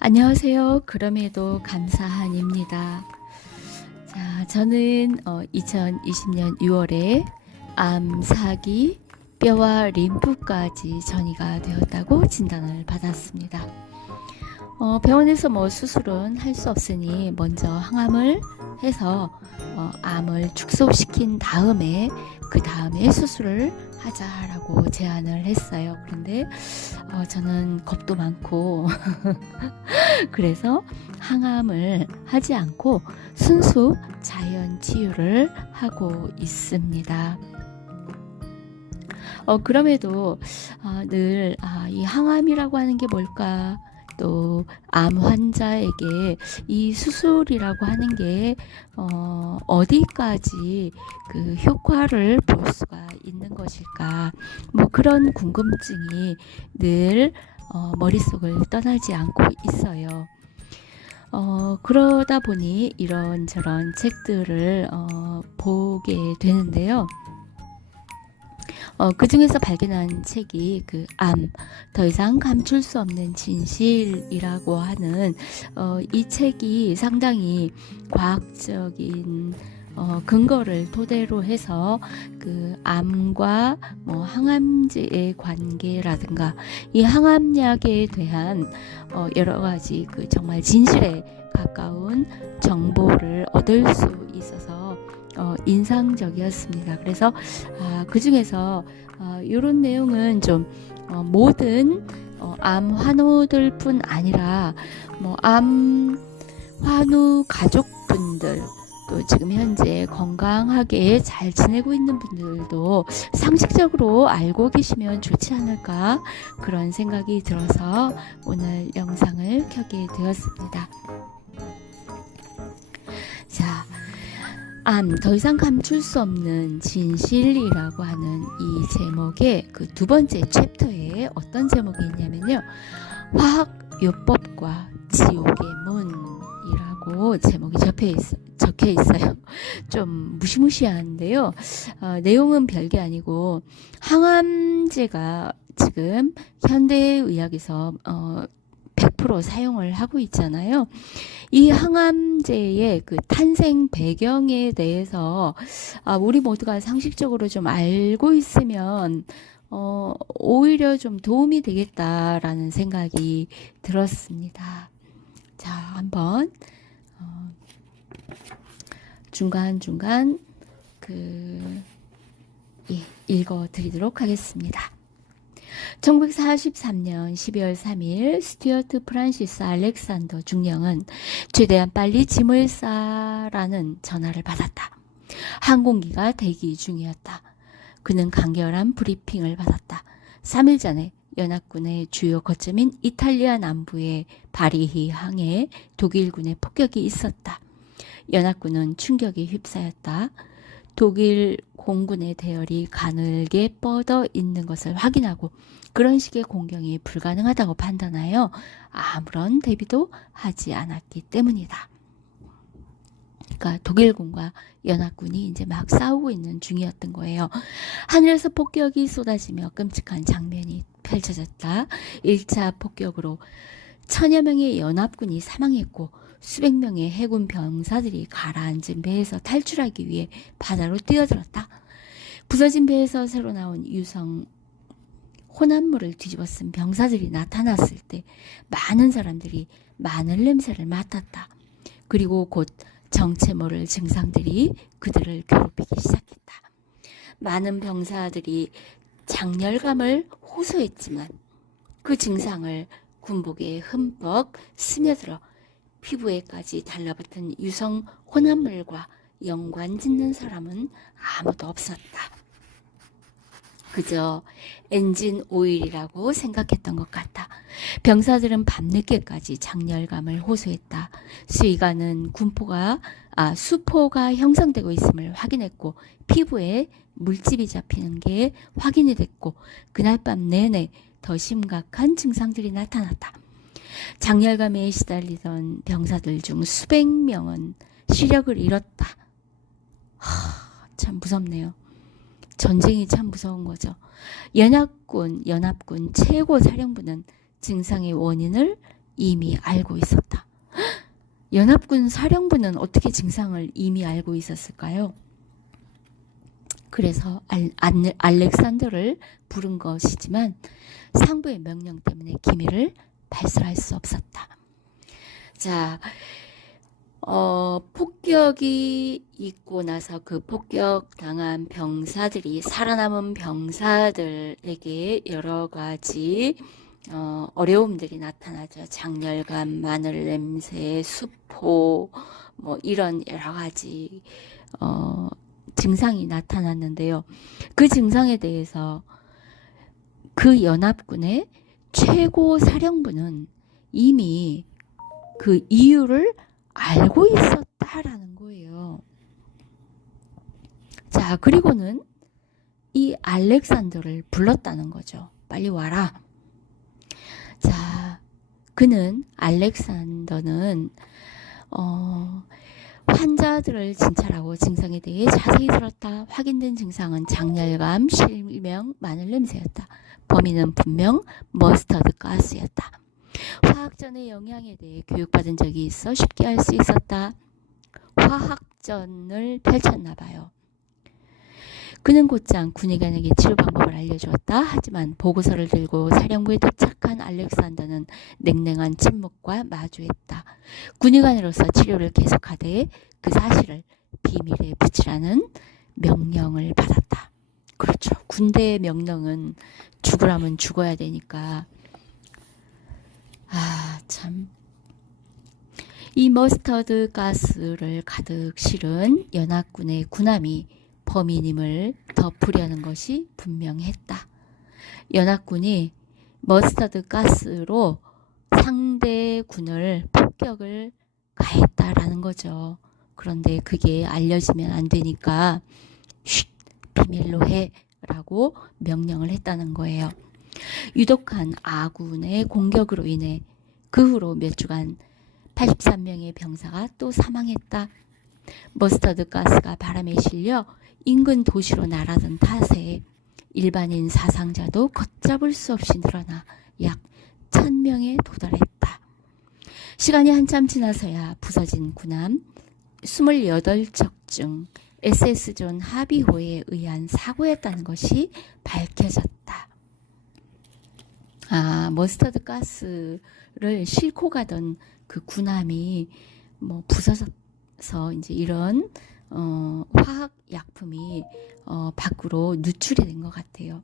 안녕하세요. 그럼에도 감사한입니다. 자, 저는 2020년 6월에 암, 사기, 뼈와 림프까지 전이가 되었다고 진단을 받았습니다. 병원에서 수술은 할 수 없으니 먼저 항암을 해서 암을 축소시킨 다음에 그 다음에 수술을 하자라고 제안을 했어요. 그런데 저는 겁도 많고 그래서 항암을 하지 않고 순수 자연 치유를 하고 있습니다. 그럼에도 늘 이 항암이라고 하는 게 뭘까? 또 암 환자에게 이 수술이라고 하는 게 어디까지 그 효과를 볼 수가 있는 것일까? 그런 궁금증이 늘 머릿속을 떠나지 않고 있어요. 그러다 보니 이런저런 책들을 보게 되는데요. 그 중에서 발견한 책이 그 암, 더 이상 감출 수 없는 진실이라고 하는 이 책이 상당히 과학적인 근거를 토대로 해서 그 암과 항암제의 관계라든가 이 항암약에 대한 여러 가지 그 정말 진실에 가까운 정보를 얻을 수 있어서 인상적이었습니다. 그래서 그 중에서 이런 내용은 좀 모든 암 환우들뿐 아니라 암 환우 가족분들 또 지금 현재 건강하게 잘 지내고 있는 분들도 상식적으로 알고 계시면 좋지 않을까 그런 생각이 들어서 오늘 영상을 켜게 되었습니다. 자, 암, 더 이상 감출 수 없는 진실이라고 하는 이 제목의 그 두 번째 챕터에 어떤 제목이 있냐면요. 화학요법과 지옥의 문이라고 제목이 적혀 있어요. 좀 무시무시한데요. 내용은 별게 아니고 항암제가 지금 현대의학에서 100% 사용을 하고 있잖아요. 이 항암제의 그 탄생 배경에 대해서 우리 모두가 상식적으로 좀 알고 있으면 오히려 좀 도움이 되겠다라는 생각이 들었습니다. 자, 한번 중간중간 읽어 드리도록 하겠습니다. 1943년 12월 3일 스튜어트 프란시스 알렉산더 중령은 최대한 빨리 짐을 싸라는 전화를 받았다. 항공기가 대기 중이었다. 그는 간결한 브리핑을 받았다. 3일 전에 연합군의 주요 거점인 이탈리아 남부의 바리히 항에 독일군의 폭격이 있었다. 연합군은 충격에 휩싸였다. 독일 공군의 대열이 가늘게 뻗어 있는 것을 확인하고 그런 식의 공격이 불가능하다고 판단하여 아무런 대비도 하지 않았기 때문이다. 그러니까 독일군과 연합군이 이제 막 싸우고 있는 중이었던 거예요. 하늘에서 폭격이 쏟아지며 끔찍한 장면이 펼쳐졌다. 1차 폭격으로 1000여 명의 연합군이 사망했고 수백 명의 해군 병사들이 가라앉은 배에서 탈출하기 위해 바다로 뛰어들었다. 부서진 배에서 새로 나온 유성 혼합물을 뒤집어 쓴 병사들이 나타났을 때 많은 사람들이 마늘 냄새를 맡았다. 그리고 곧 정체 모를 증상들이 그들을 괴롭히기 시작했다. 많은 병사들이 장렬감을 호소했지만 그 증상을 군복에 흠뻑 스며들어 피부에까지 달라붙은 유성 혼합물과 연관 짓는 사람은 아무도 없었다. 그저 엔진 오일이라고 생각했던 것 같다. 병사들은 밤늦게까지 장렬감을 호소했다. 수의관은 수포가 형성되고 있음을 확인했고 피부에 물집이 잡히는 게 확인이 됐고 그날 밤 내내 더 심각한 증상들이 나타났다. 장렬감에 시달리던 병사들 중 수백 명은 시력을 잃었다. 참 무섭네요. 전쟁이 참 무서운 거죠. 연합군 최고 사령부는 증상의 원인을 이미 알고 있었다. 연합군 사령부는 어떻게 증상을 이미 알고 있었을까요? 그래서 알렉산더를 부른 것이지만 상부의 명령 때문에 기밀을 발설할 수 없었다. 자, 폭격이 있고 나서 그 폭격당한 병사들이, 살아남은 병사들에게 여러 가지 어려움들이 나타나죠. 장렬감, 마늘 냄새, 수포, 뭐 이런 여러 가지 증상이 나타났는데요. 그 증상에 대해서 그 연합군의 최고 사령부는 이미 그 이유를 알고 있었다라는 거예요. 자, 그리고는 이 알렉산더를 불렀다는 거죠. 빨리 와라. 자, 알렉산더는 환자들을 진찰하고 증상에 대해 자세히 들었다. 확인된 증상은 장렬감, 실명, 마늘 냄새였다. 범인은 분명 머스터드 가스였다. 화학전의 영향에 대해 교육받은 적이 있어 쉽게 알 수 있었다. 화학전을 펼쳤나 봐요. 그는 곧장 군의관에게 치료 방법을 알려주었다. 하지만 보고서를 들고 사령부에 도착한 알렉산더는 냉랭한 침묵과 마주했다. 군의관으로서 치료를 계속하되 그 사실을 비밀에 붙이라는 명령을 받았다. 그렇죠. 군대의 명령은 죽으라면 죽어야 되니까. 참. 이 머스터드 가스를 가득 실은 연합군의 군함이 범인임을 덮으려는 것이 분명했다. 연합군이 머스터드 가스로 상대군을 폭격을 가했다라는 거죠. 그런데 그게 알려지면 안 되니까 비밀로 해라고 명령을 했다는 거예요. 유독한 아군의 공격으로 인해 그 후로 몇 주간 83명의 병사가 또 사망했다. 머스터드 가스가 바람에 실려 인근 도시로 날아든 탓에 일반인 사상자도 걷잡을 수 없이 늘어나 약 1000명에 도달했다. 시간이 한참 지나서야 부서진 군함 28척 중 SS존 하비호에 의한 사고였다는 것이 밝혀졌다. 머스터드 가스를 싣고 가던 그 군함이 뭐 부서져서 이제 이런 화학 약품이 밖으로 누출이 된 것 같아요.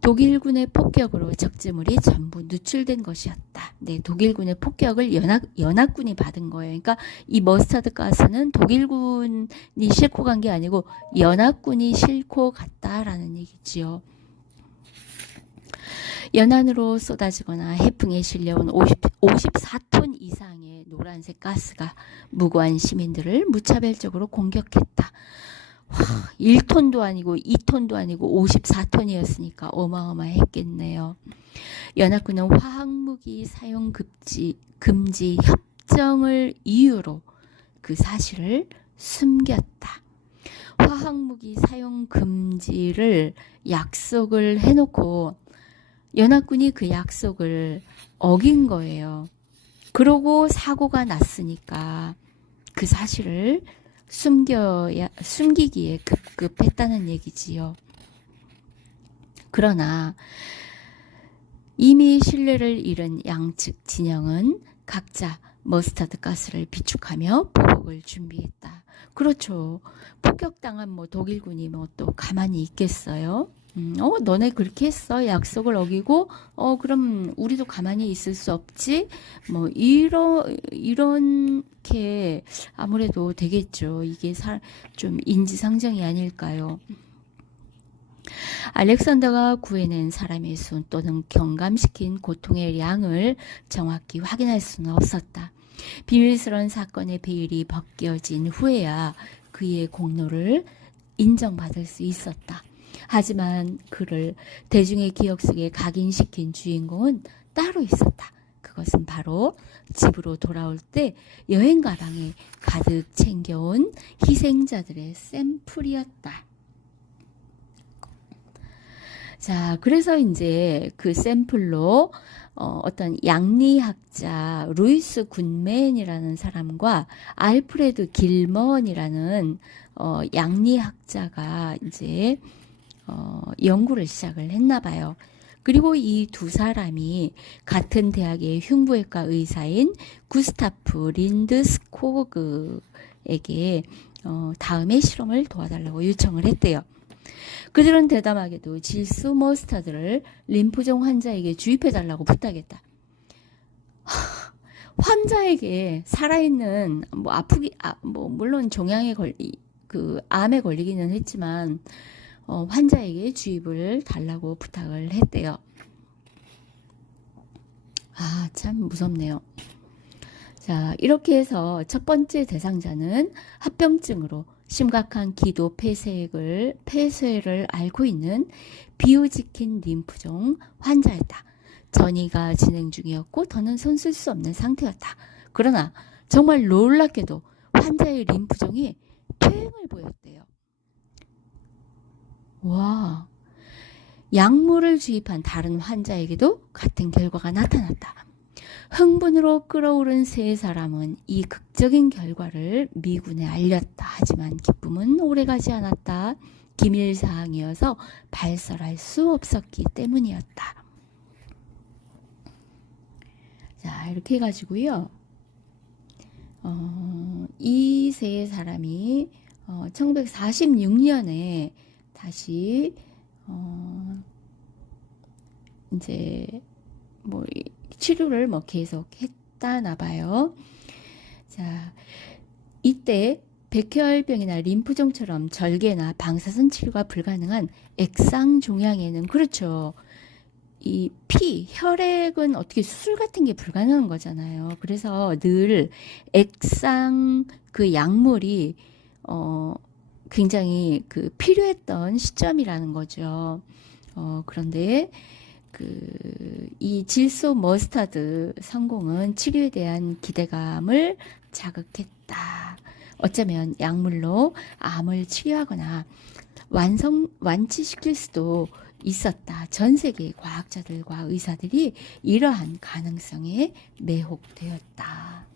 독일군의 폭격으로 적재물이 전부 누출된 것이었다. 네, 독일군의 폭격을 연합군이 받은 거예요. 그러니까 이 머스타드 가스는 독일군이 싣고 간 게 아니고 연합군이 싣고 갔다라는 얘기지요. 연안으로 쏟아지거나 해풍에 실려온 54톤 이상의 노란색 가스가 무고한 시민들을 무차별적으로 공격했다. 1톤도 아니고 2톤도 아니고 54톤이었으니까 어마어마했겠네요. 연합군은 화학무기 사용 금지 협정을 이유로 그 사실을 숨겼다. 화학무기 사용 금지를 약속을 해놓고 연합군이 그 약속을 어긴 거예요. 그러고 사고가 났으니까 그 사실을 숨기기에 급급했다는 얘기지요. 그러나 이미 신뢰를 잃은 양측 진영은 각자 머스타드 가스를 비축하며 보복을 준비했다. 그렇죠. 폭격당한 독일군이 또 가만히 있겠어요? 너네 그렇게 했어. 약속을 어기고, 그럼 우리도 가만히 있을 수 없지? 이렇게 아무래도 되겠죠. 이게 좀 인지상정이 아닐까요? 알렉산더가 구해낸 사람의 수 또는 경감시킨 고통의 양을 정확히 확인할 수는 없었다. 비밀스러운 사건의 베일이 벗겨진 후에야 그의 공로를 인정받을 수 있었다. 하지만 그를 대중의 기억 속에 각인시킨 주인공은 따로 있었다. 그것은 바로 집으로 돌아올 때 여행 가방에 가득 챙겨온 희생자들의 샘플이었다. 자, 그래서 이제 그 샘플로 어떤 양리학자 루이스 굿맨이라는 사람과 알프레드 길먼이라는 양리학자가 이제 연구를 시작을 했나 봐요. 그리고 이 두 사람이 같은 대학의 흉부외과 의사인 구스타프 린드스코그에게 다음의 실험을 도와달라고 요청을 했대요. 그들은 대담하게도 질소 머스타드를 림프종 환자에게 주입해달라고 부탁했다. 환자에게 살아있는 물론 종양에 암에 걸리기는 했지만 환자에게 주입을 달라고 부탁을 했대요. 참 무섭네요. 자, 이렇게 해서 첫 번째 대상자는 합병증으로 심각한 기도 폐쇄를 앓고 있는 비호지킨 림프종 환자였다. 전이가 진행 중이었고 더는 손쓸 수 없는 상태였다. 그러나 정말 놀랍게도 환자의 림프종이 퇴행을 보였대요. 와, 약물을 주입한 다른 환자에게도 같은 결과가 나타났다. 흥분으로 끓어오른 세 사람은 이 극적인 결과를 미군에 알렸다. 하지만 기쁨은 오래가지 않았다. 기밀사항이어서 발설할 수 없었기 때문이었다. 자, 이렇게 해가지고요. 이 세 사람이 1946년에 다시 이제 치료를 계속 했다나 봐요. 자, 이때 백혈병이나 림프종처럼 절개나 방사선 치료가 불가능한 액상종양에는 그렇죠. 이 혈액은 어떻게 수술 같은 게 불가능한 거잖아요. 그래서 늘 액상 그 약물이 굉장히 필요했던 시점이라는 거죠. 그런데 이 질소 머스타드 성공은 치료에 대한 기대감을 자극했다. 어쩌면 약물로 암을 치료하거나 완치시킬 수도 있었다. 전 세계 과학자들과 의사들이 이러한 가능성에 매혹되었다.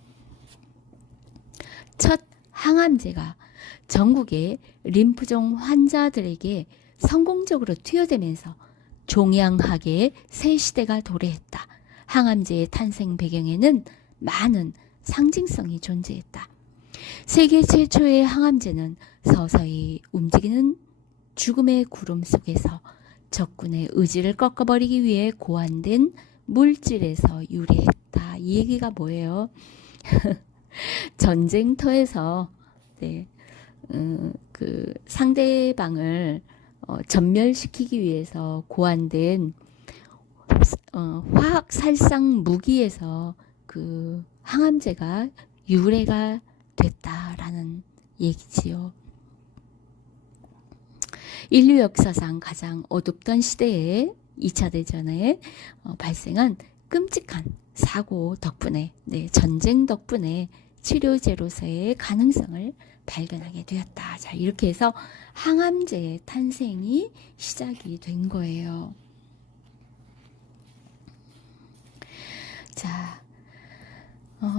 첫 항암제가 전국의 림프종 환자들에게 성공적으로 투여되면서 종양학의 새 시대가 도래했다. 항암제의 탄생 배경에는 많은 상징성이 존재했다. 세계 최초의 항암제는 서서히 움직이는 죽음의 구름 속에서 적군의 의지를 꺾어버리기 위해 고안된 물질에서 유래했다. 이 얘기가 뭐예요? 전쟁터에서 상대방을 전멸시키기 위해서 고안된 화학 살상 무기에서 항암제가 유래가 됐다라는 얘기지요. 인류 역사상 가장 어둡던 시대에 2차 대전에 발생한 끔찍한 사고 덕분에, 전쟁 덕분에 치료제로서의 가능성을 발견하게 되었다. 자, 이렇게 해서 항암제의 탄생이 시작이 된 거예요. 자,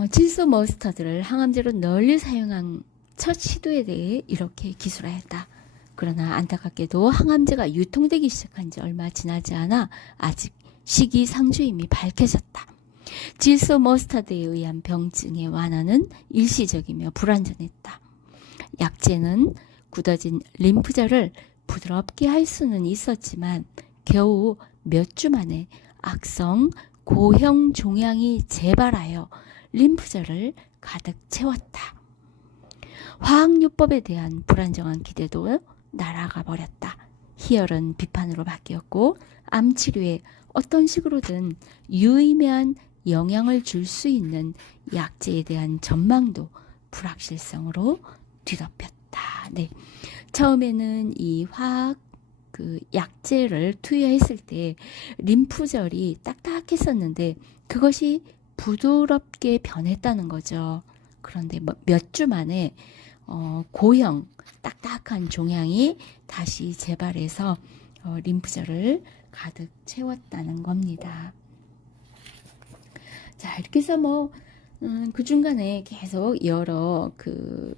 질소 머스타드를 항암제로 널리 사용한 첫 시도에 대해 이렇게 기술하였다. 그러나 안타깝게도 항암제가 유통되기 시작한 지 얼마 지나지 않아 아직 시기상조임이 밝혀졌다. 질소 머스타드에 의한 병증의 완화는 일시적이며 불완전했다. 약제는 굳어진 림프절을 부드럽게 할 수는 있었지만 겨우 몇 주 만에 악성 고형 종양이 재발하여 림프절을 가득 채웠다. 화학요법에 대한 불안정한 기대도 날아가 버렸다. 희열은 비판으로 바뀌었고 암치료에 어떤 식으로든 유의미한 영향을 줄 수 있는 약제에 대한 전망도 불확실성으로 뒤덮였다. 처음에는 이 화학 약제를 투여했을 때 림프절이 딱딱했었는데 그것이 부드럽게 변했다는 거죠. 그런데 몇 주 만에 고형 딱딱한 종양이 다시 재발해서 림프절을 가득 채웠다는 겁니다. 자, 이렇게 해서 그 중간에 계속 여러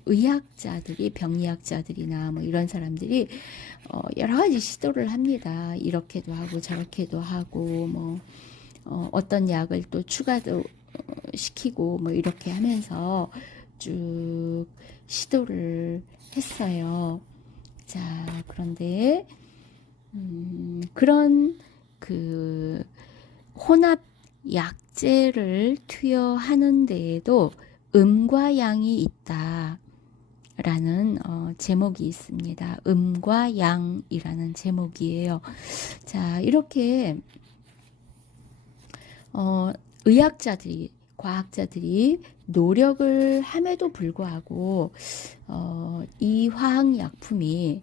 의학자들이, 병리학자들이나 이런 사람들이 여러 가지 시도를 합니다. 이렇게도 하고 저렇게도 하고 어떤 약을 또 추가도 시키고 이렇게 하면서 쭉 시도를 했어요. 자, 그런데 그런 혼합 약제를 투여하는 데에도 음과 양이 있다라는 제목이 있습니다. 음과 양이라는 제목이에요. 자, 이렇게 의학자들이, 과학자들이 노력을 함에도 불구하고 이 화학약품이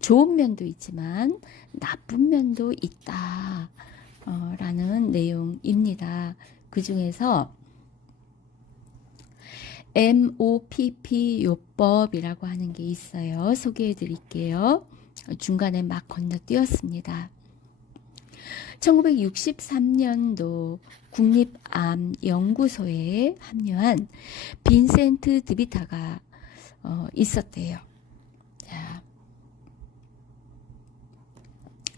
좋은 면도 있지만 나쁜 면도 있다 라는 내용입니다. 그 중에서 MOPP 요법이라고 하는 게 있어요. 소개해 드릴게요. 중간에 막 건너뛰었습니다. 1963년도 국립암연구소에 합류한 빈센트 드비타가 있었대요. 자,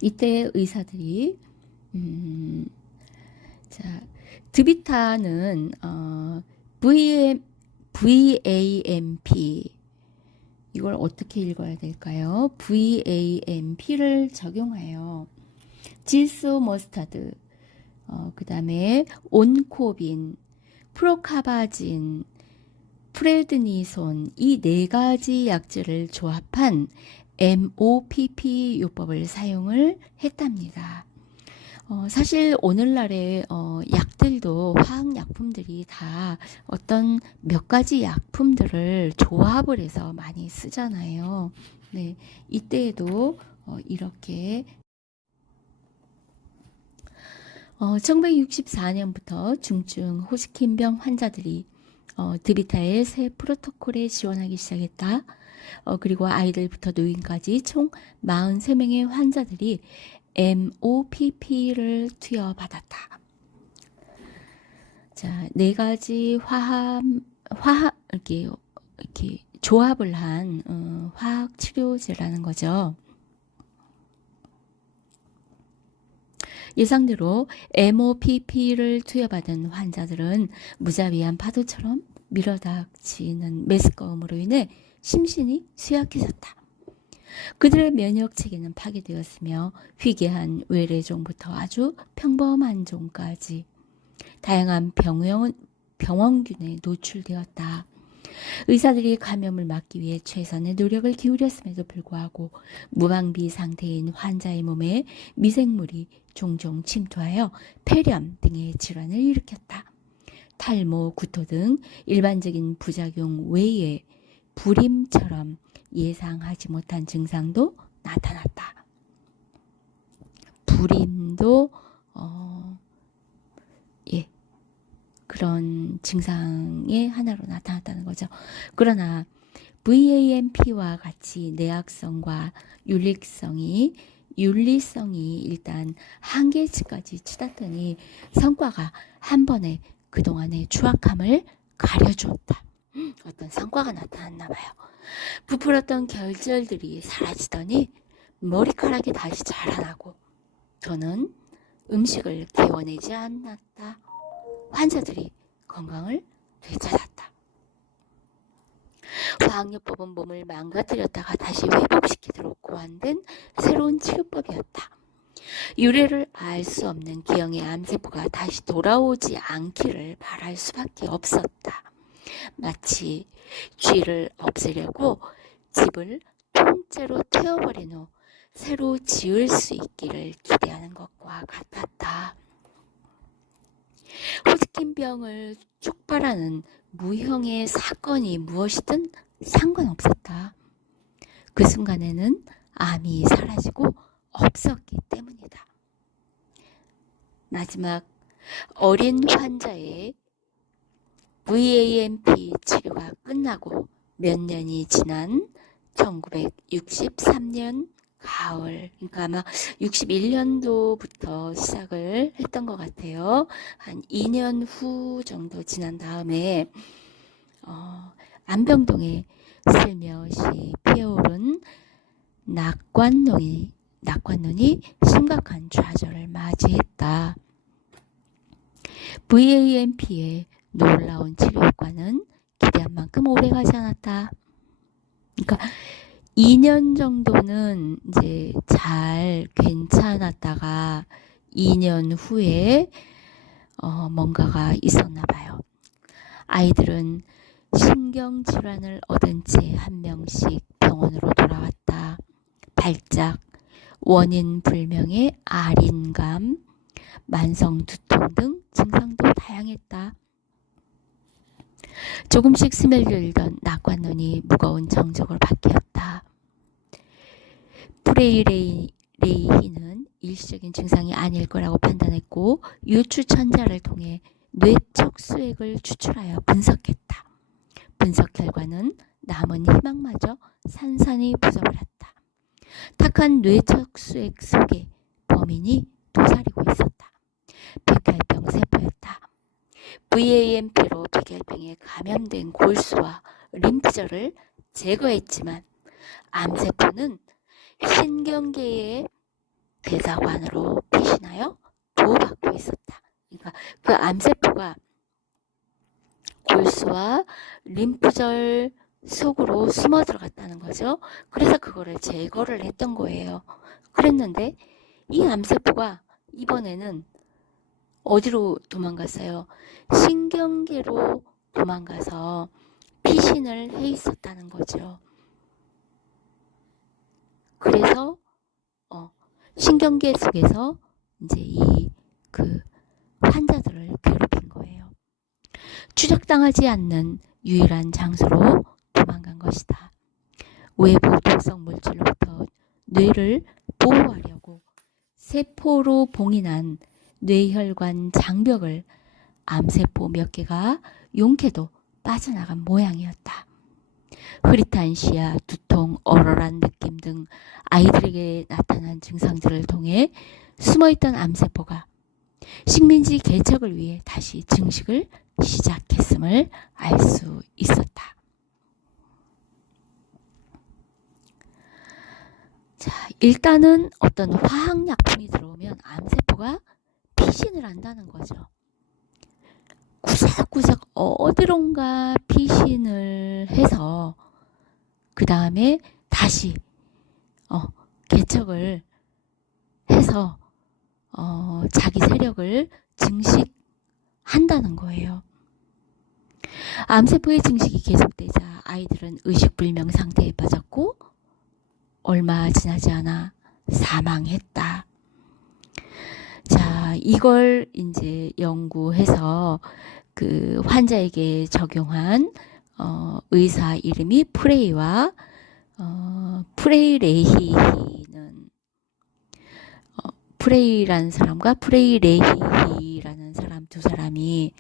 이때 의사들이 자, 드비타는 VAMP 이걸 어떻게 읽어야 될까요? VAMP를 적용하여 질소 머스타드, 그 다음에 온코빈, 프로카바진, 프레드니손 이 네 가지 약제를 조합한 MOPP 요법을 사용을 했답니다. 사실 오늘날의 약들도 화학약품들이 다 어떤 몇 가지 약품들을 조합을 해서 많이 쓰잖아요. 네, 이때에도 이렇게 1964년부터 중증 호스킨병 환자들이 드비타의 새 프로토콜에 지원하기 시작했다. 그리고 아이들부터 노인까지 총 43명의 환자들이 MOPP를 투여받았다. 자, 네 가지 이렇게 조합을 한 화학 치료제라는 거죠. 예상대로 MOPP를 투여받은 환자들은 무자비한 파도처럼 밀어닥치는 메스꺼움으로 인해 심신이 쇠약해졌다. 그들의 면역 체계는 파괴되었으며 희귀한 외래종부터 아주 평범한 종까지 다양한 병원균에 노출되었다. 의사들이 감염을 막기 위해 최선의 노력을 기울였음에도 불구하고 무방비 상태인 환자의 몸에 미생물이 종종 침투하여 폐렴 등의 질환을 일으켰다. 탈모, 구토 등 일반적인 부작용 외에 불임처럼 예상하지 못한 증상도 나타났다. 불임도 그런 증상의 하나로 나타났다는 거죠. 그러나 VAMP와 같이 내학성과 윤리성이 일단 한계치까지 치닫더니 성과가 한 번에 그동안의 추악함을 가려주었다. 어떤 성과가 나타났나 봐요. 부풀었던 결절들이 사라지더니 머리카락이 다시 자라나고 저는 음식을 개워내지 않았다. 환자들이 건강을 되찾았다. 화학요법은 몸을 망가뜨렸다가 다시 회복시키도록 고안된 새로운 치료법이었다. 유래를 알 수 없는 기형의 암세포가 다시 돌아오지 않기를 바랄 수밖에 없었다. 마치 쥐를 없애려고 집을 통째로 태워버린 후 새로 지을 수 있기를 기대하는 것과 같았다. 호스킨병을 촉발하는 무형의 사건이 무엇이든 상관없었다. 그 순간에는 암이 사라지고 없었기 때문이다. 마지막 어린 환자의 VAMP 치료가 끝나고 몇 년이 지난 1963년 가을, 그러니까 아마 61년도부터 시작을 했던 것 같아요. 한 2년 후 정도 지난 다음에 안병동에 슬며시 피어오른 낙관론이 심각한 좌절을 맞이했다. VAMP의 놀라운 치료 효과는 기대한 만큼 오래가지 않았다. 그러니까 2년 정도는 이제 잘 괜찮았다가 2년 후에 뭔가가 있었나 봐요. 아이들은 신경질환을 얻은 채 한 명씩 병원으로 돌아왔다. 발작, 원인 불명의 아린감, 만성 두통 등 증상도 다양했다. 조금씩 스멜 들던 낙관론이 무거운 정적으로 바뀌었다. 프레이레이히는 일시적인 증상이 아닐 거라고 판단했고 유추천자를 통해 뇌척수액을 추출하여 분석했다. 분석 결과는 남은 희망마저 산산이 부숴버렸다. 탁한 뇌척수액 속에 범인이 도사리고 있었다. 백혈병 세포였다. VAMP로 백혈병에 감염된 골수와 림프절을 제거했지만 암세포는 신경계의 대사관으로 피신하여 보호받고 있었다. 그러니까 그 암세포가 골수와 림프절 속으로 숨어 들어갔다는 거죠. 그래서 그거를 제거를 했던 거예요. 그랬는데 이 암세포가 이번에는 어디로 도망갔어요? 신경계로 도망가서 피신을 해 있었다는 거죠. 그래서 신경계 속에서 이제 그 환자들을 괴롭힌 거예요. 추적당하지 않는 유일한 장소로 도망간 것이다. 외부 독성 물질로부터 뇌를 보호하려고 세포로 봉인한 뇌혈관 장벽을 암세포 몇 개가 용케도 빠져나간 모양이었다. 흐릿한 시야, 두통, 얼얼한 느낌 등 아이들에게 나타난 증상들을 통해 숨어있던 암세포가 식민지 개척을 위해 다시 증식을 시작했음을 알 수 있었다. 자, 일단은 어떤 화학약품이 들어오면 암세포가 피신을 한다는 거죠. 구석구석 어디론가 피신을 해서 그 다음에 다시 개척을 해서 자기 세력을 증식한다는 거예요. 암세포의 증식이 계속되자 아이들은 의식불명 상태에 빠졌고 얼마 지나지 않아 사망했다. 자, 이걸 이제 연구해서 그 환자에게 적용한 의사 이름이 프레이와 프레이레히는 프레이라는 사람과 프레이레히라는 사람 두 사람이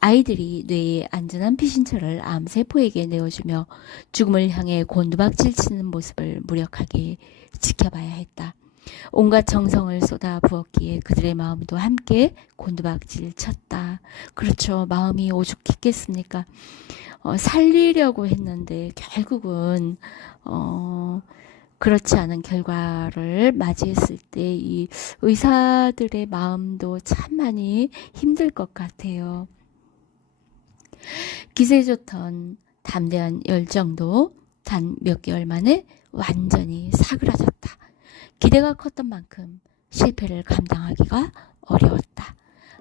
아이들이 뇌에 안전한 피신처를 암세포에게 내어주며 죽음을 향해 곤두박질 치는 모습을 무력하게 지켜봐야 했다. 온갖 정성을 쏟아 부었기에 그들의 마음도 함께 곤두박질 쳤다. 그렇죠. 마음이 오죽했겠습니까? 살리려고 했는데 결국은 그렇지 않은 결과를 맞이했을 때 이 의사들의 마음도 참 많이 힘들 것 같아요. 기세 좋던 담대한 열정도 단 몇 개월 만에 완전히 사그라졌다. 기대가 컸던 만큼 실패를 감당하기가 어려웠다.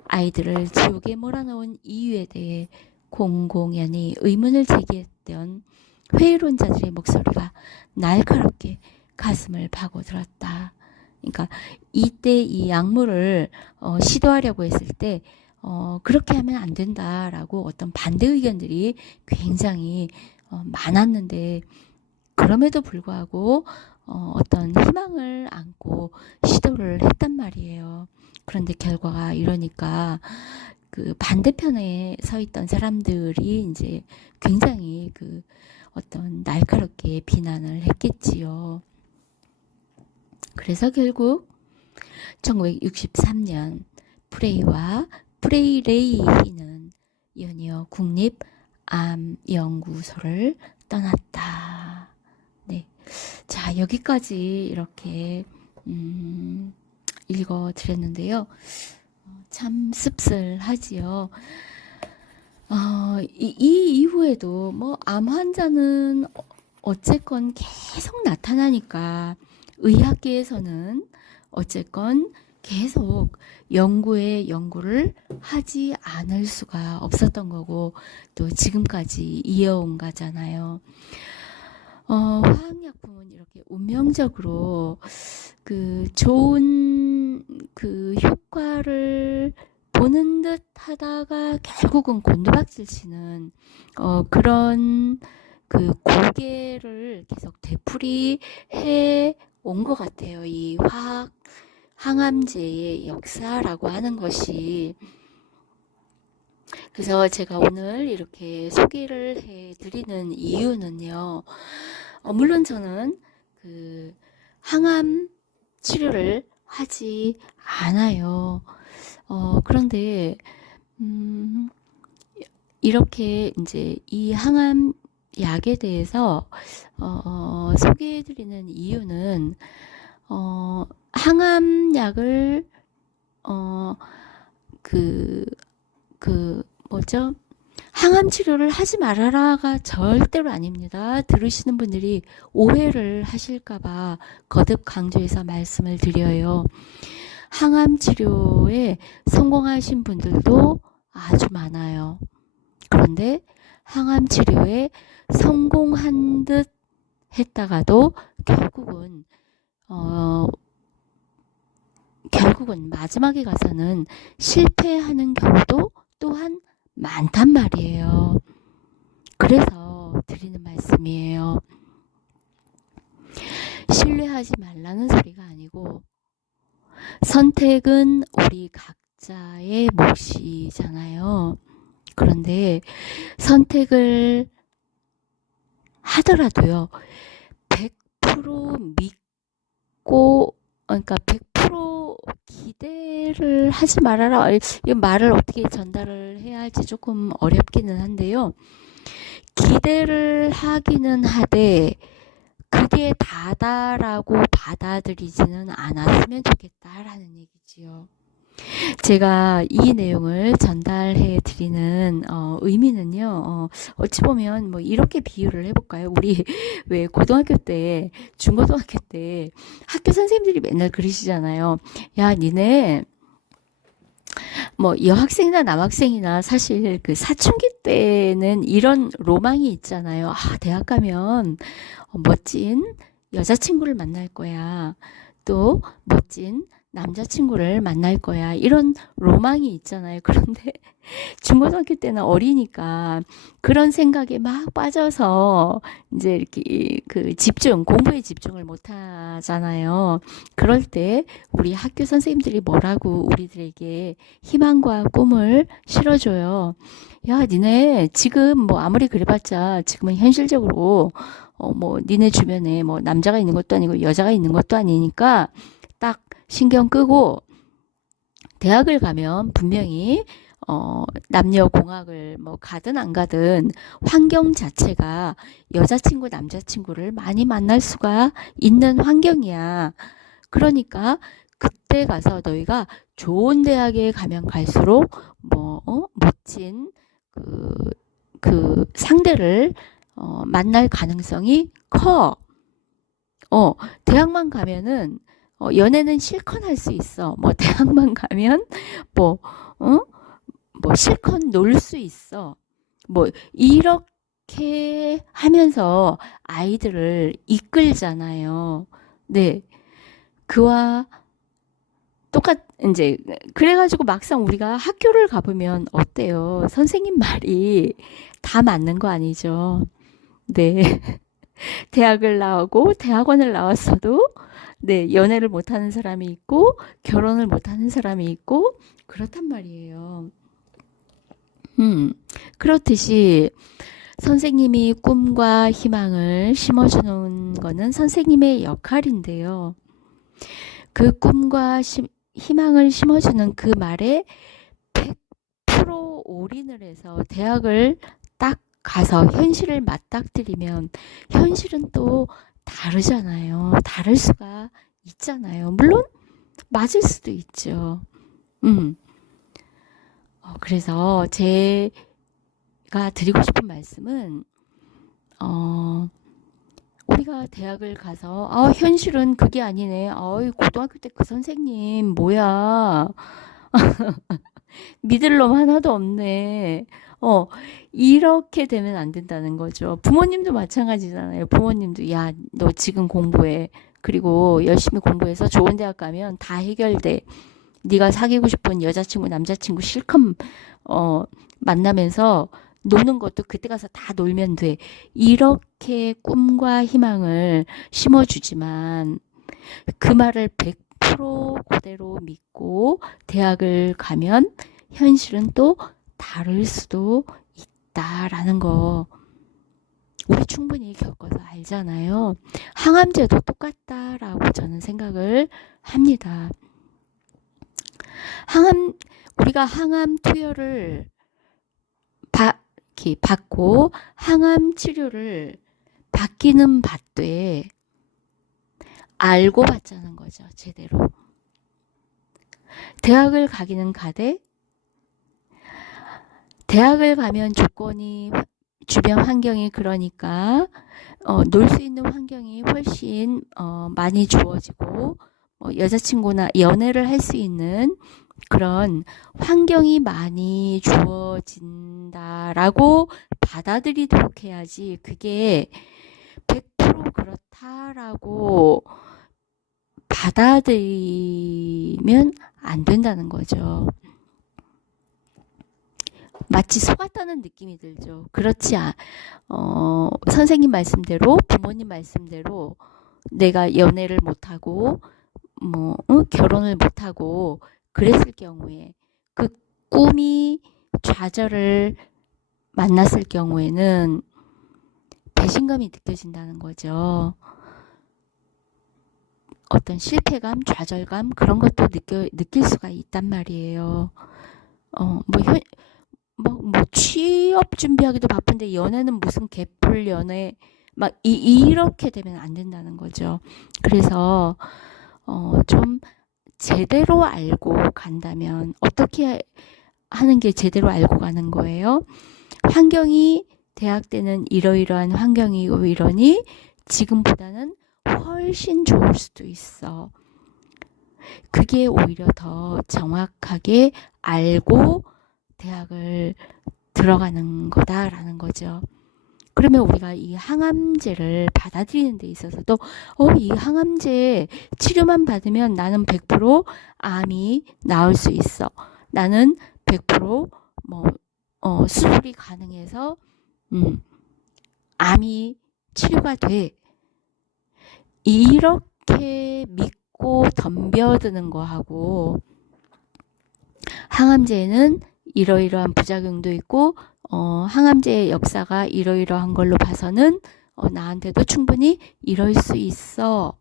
아이들을 지옥에 몰아넣은 이유에 대해 공공연히 의문을 제기했던 회의론자들의 목소리가 날카롭게 가슴을 파고들었다. 그러니까 이때 이 약물을 시도하려고 했을 때 그렇게 하면 안 된다라고 어떤 반대 의견들이 굉장히 많았는데 그럼에도 불구하고 어떤 희망을 안고 시도를 했단 말이에요. 그런데 결과가 이러니까 그 반대편에 서 있던 사람들이 이제 굉장히 그 어떤 날카롭게 비난을 했겠지요. 그래서 결국 1963년 프레이와 프레이레이는 연이어 국립암연구소를 떠났다. 네. 자, 여기까지 이렇게 읽어드렸는데요. 참 씁쓸하지요. 이 이후에도 뭐 암 환자는 어쨌건 계속 나타나니까 의학계에서는 어쨌건 계속 연구를 하지 않을 수가 없었던 거고 또 지금까지 이어온 거잖아요. 화학약품은 이렇게 운명적으로 그 좋은 그 효과를 보는 듯 하다가 결국은 곤두박질 치는 그런 그 고개를 계속 되풀이해 온 것 같아요. 이 항암제의 역사라고 하는 것이. 그래서 제가 오늘 이렇게 소개를 해드리는 이유는요. 물론 저는 그 항암 치료를 하지 않아요. 그런데 이렇게 이제 이 항암 약에 대해서 소개해드리는 이유는 항암약을 뭐죠? 항암 치료를 하지 말아라가 절대로 아닙니다. 들으시는 분들이 오해를 하실까봐 거듭 강조해서 말씀을 드려요. 항암 치료에 성공하신 분들도 아주 많아요. 그런데 항암 치료에 성공한 듯 했다가도 결국은 마지막에 가서는 실패하는 경우도 또한 많단 말이에요. 그래서 드리는 말씀이에요. 신뢰하지 말라는 소리가 아니고 선택은 우리 각자의 몫이잖아요. 그런데 선택을 하더라도요. 100% 믿고 그러니까 100% 기대를 하지 말아라. 이 말을 어떻게 전달을 해야 할지 조금 어렵기는 한데요. 기대를 하기는 하되 그게 다다라고 받아들이지는 않았으면 좋겠다라는 얘기지요. 제가 이 내용을 전달해 드리는 의미는요. 어찌 보면 뭐 이렇게 비유를 해볼까요? 우리 왜 고등학교 때, 중고등학교 때 학교 선생님들이 맨날 그러시잖아요. 야, 니네 뭐 여학생이나 남학생이나 사실 그 사춘기 때는 이런 로망이 있잖아요. 아, 대학 가면 멋진 여자친구를 만날 거야. 또 멋진 남자친구를 만날 거야. 이런 로망이 있잖아요. 그런데 중고등학교 때는 어리니까 그런 생각에 막 빠져서 이제 이렇게 그 공부에 집중을 못 하잖아요. 그럴 때 우리 학교 선생님들이 뭐라고 우리들에게 희망과 꿈을 실어줘요. 야, 니네 지금 뭐 아무리 그래봤자 지금은 현실적으로 뭐 니네 주변에 뭐 남자가 있는 것도 아니고 여자가 있는 것도 아니니까 딱 신경 끄고 대학을 가면 분명히 남녀 공학을 뭐 가든 안 가든 환경 자체가 여자친구 남자친구를 많이 만날 수가 있는 환경이야. 그러니까 그때 가서 너희가 좋은 대학에 가면 갈수록 뭐 멋진 그 상대를 만날 가능성이 커. 대학만 가면은 연애는 실컷 할 수 있어. 뭐 대학만 가면 뭐 실컷 놀 수 있어. 뭐 이렇게 하면서 아이들을 이끌잖아요. 네. 그와 이제 그래가지고 막상 우리가 학교를 가보면 어때요? 선생님 말이 다 맞는 거 아니죠? 네. 대학을 나오고 대학원을 나왔어도 네, 연애를 못하는 사람이 있고 결혼을 못하는 사람이 있고 그렇단 말이에요. 그렇듯이 선생님이 꿈과 희망을 심어주는 거는 선생님의 역할인데요. 그 꿈과 희망을 심어주는 그 말에 100% 올인을 해서 대학을 딱 가서 현실을 맞닥뜨리면 현실은 또 다르잖아요. 다를 수가 있잖아요. 물론 맞을 수도 있죠. 그래서 제가 드리고 싶은 말씀은 우리가 대학을 가서 현실은 그게 아니네. 고등학교 때 그 선생님 뭐야. 믿을 놈 하나도 없네. 이렇게 되면 안 된다는 거죠. 부모님도 마찬가지잖아요. 부모님도 야, 너 지금 공부해. 그리고 열심히 공부해서 좋은 대학 가면 다 해결돼. 네가 사귀고 싶은 여자친구, 남자친구 실컷 만나면서 노는 것도 그때 가서 다 놀면 돼. 이렇게 꿈과 희망을 심어주지만 그 말을 100% 그대로 믿고 대학을 가면 현실은 또 다를 수도 있다라는 거 우리 충분히 겪어서 알잖아요. 항암제도 똑같다라고 저는 생각을 합니다. 우리가 항암 투여를 받고 항암 치료를 받기는 받되 알고 받자는 거죠. 제대로. 대학을 가기는 가되 대학을 가면 조건이 주변 환경이 그러니까 놀 수 있는 환경이 훨씬 많이 주어지고 여자친구나 연애를 할 수 있는 그런 환경이 많이 주어진다라고 받아들이도록 해야지 그게 100% 그렇다라고 받아들이면 안 된다는 거죠. 마치 속았다는 느낌이 들죠. 그렇지 선생님 말씀대로 부모님 말씀대로 내가 연애를 못하고 결혼을 못하고 그랬을 경우에 그 꿈이 좌절을 만났을 경우에는 배신감이 느껴진다는 거죠. 어떤 실패감, 좌절감 그런 것도 느낄 수가 있단 말이에요. 취업 준비하기도 바쁜데 연애는 무슨 개뿔 연애 이렇게 되면 안 된다는 거죠. 그래서 좀 제대로 알고 간다면 어떻게 하는 게 제대로 알고 가는 거예요? 환경이 대학 때는 이러이러한 환경이고 이러니 지금보다는 훨씬 좋을 수도 있어. 그게 오히려 더 정확하게 알고 대학을 들어가는 거다라는 거죠. 그러면 우리가 이 항암제를 받아들이는 데 있어서도 이 항암제 치료만 받으면 나는 100% 암이 나을 수 있어. 나는 100% 수술이 가능해서 암이 치료가 돼. 이렇게 믿고 덤벼드는 거하고 항암제는 이러이러한 부작용도 있고 항암제의 역사가 이러이러한 걸로 봐서는 나한테도 충분히 이럴 수 있어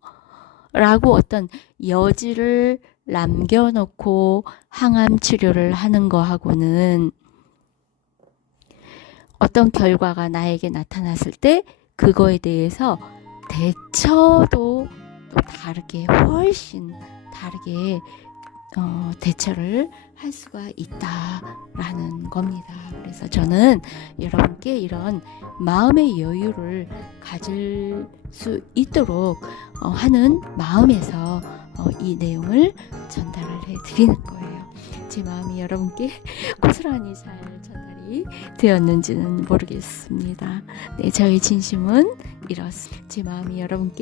라고 어떤 여지를 남겨놓고 항암 치료를 하는 거하고는 어떤 결과가 나에게 나타났을 때 그거에 대해서 대처도 또 다르게 훨씬 다르게 대처를 할 수가 있다라는 겁니다. 그래서 저는 여러분께 이런 마음의 여유를 가질 수 있도록 하는 마음에서 이 내용을 전달을 해드리는 거예요. 제 마음이 여러분께 고스란히 잘 전달이 되었는지는 모르겠습니다. 네, 저의 진심은 이렇습니다. 제 마음이 여러분께